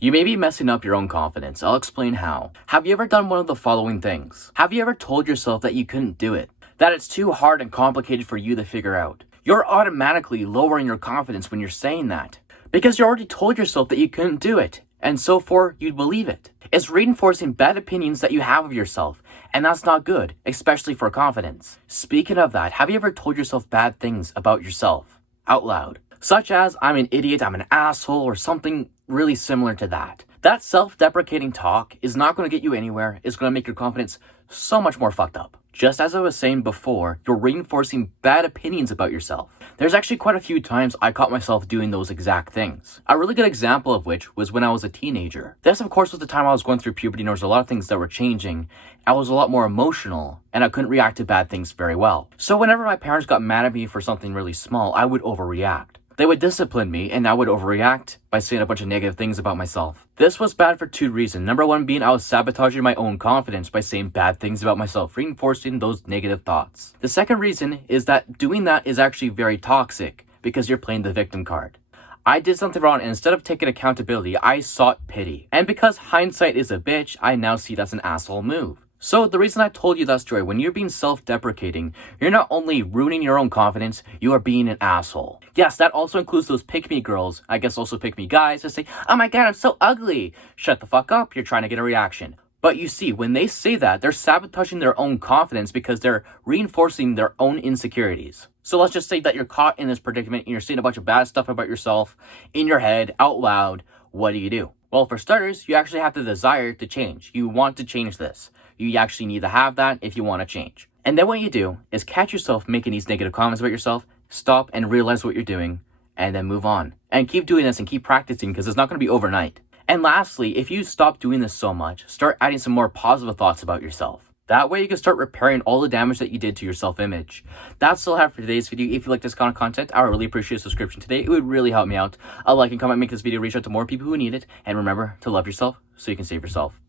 You may be messing up your own confidence. I'll explain how. Have you ever done one of the following things? Have you ever told yourself that you couldn't do it? That it's too hard and complicated for you to figure out? You're automatically lowering your confidence when you're saying that, because you already told yourself that you couldn't do it, and so forth you'd believe it. It's reinforcing bad opinions that you have of yourself, and that's not good, especially for confidence. Speaking of that, have you ever told yourself bad things about yourself out loud? Such as, I'm an idiot, I'm an asshole, or something really similar to that. That self-deprecating talk is not going to get you anywhere. It's going to make your confidence so much more fucked up. Just as I was saying before, you're reinforcing bad opinions about yourself. There's actually quite a few times I caught myself doing those exact things. A really good example of which was when I was a teenager. This, of course, was the time I was going through puberty and there was a lot of things that were changing. I was a lot more emotional and I couldn't react to bad things very well. So whenever my parents got mad at me for something really small, I would overreact. They would discipline me and I would overreact by saying a bunch of negative things about myself. This was bad for two reasons. Number one being I was sabotaging my own confidence by saying bad things about myself, reinforcing those negative thoughts. The second reason is that doing that is actually very toxic because you're playing the victim card. I did something wrong and instead of taking accountability, I sought pity. And because hindsight is a bitch, I now see that's an asshole move. So the reason I told you that story, when you're being self-deprecating, you're not only ruining your own confidence, you are being an asshole. Yes, that also includes those pick-me girls, I guess also pick-me guys, that say, oh my god, I'm so ugly. Shut the fuck up, you're trying to get a reaction. But you see, when they say that, they're sabotaging their own confidence because they're reinforcing their own insecurities. So let's just say that you're caught in this predicament and you're saying a bunch of bad stuff about yourself in your head, out loud. What do? Well, for starters, you actually have the desire to change. You want to change this. You actually need to have that if you want to change. And then what you do is catch yourself making these negative comments about yourself, stop and realize what you're doing, and then move on. And keep doing this and keep practicing because it's not going to be overnight. And lastly, if you stop doing this so much, start adding some more positive thoughts about yourself. That way you can start repairing all the damage that you did to your self-image. That's all I have for today's video. If you like this kind of content, I would really appreciate a subscription today. It would really help me out. A like and comment, make this video reach out to more people who need it. And remember to love yourself so you can save yourself.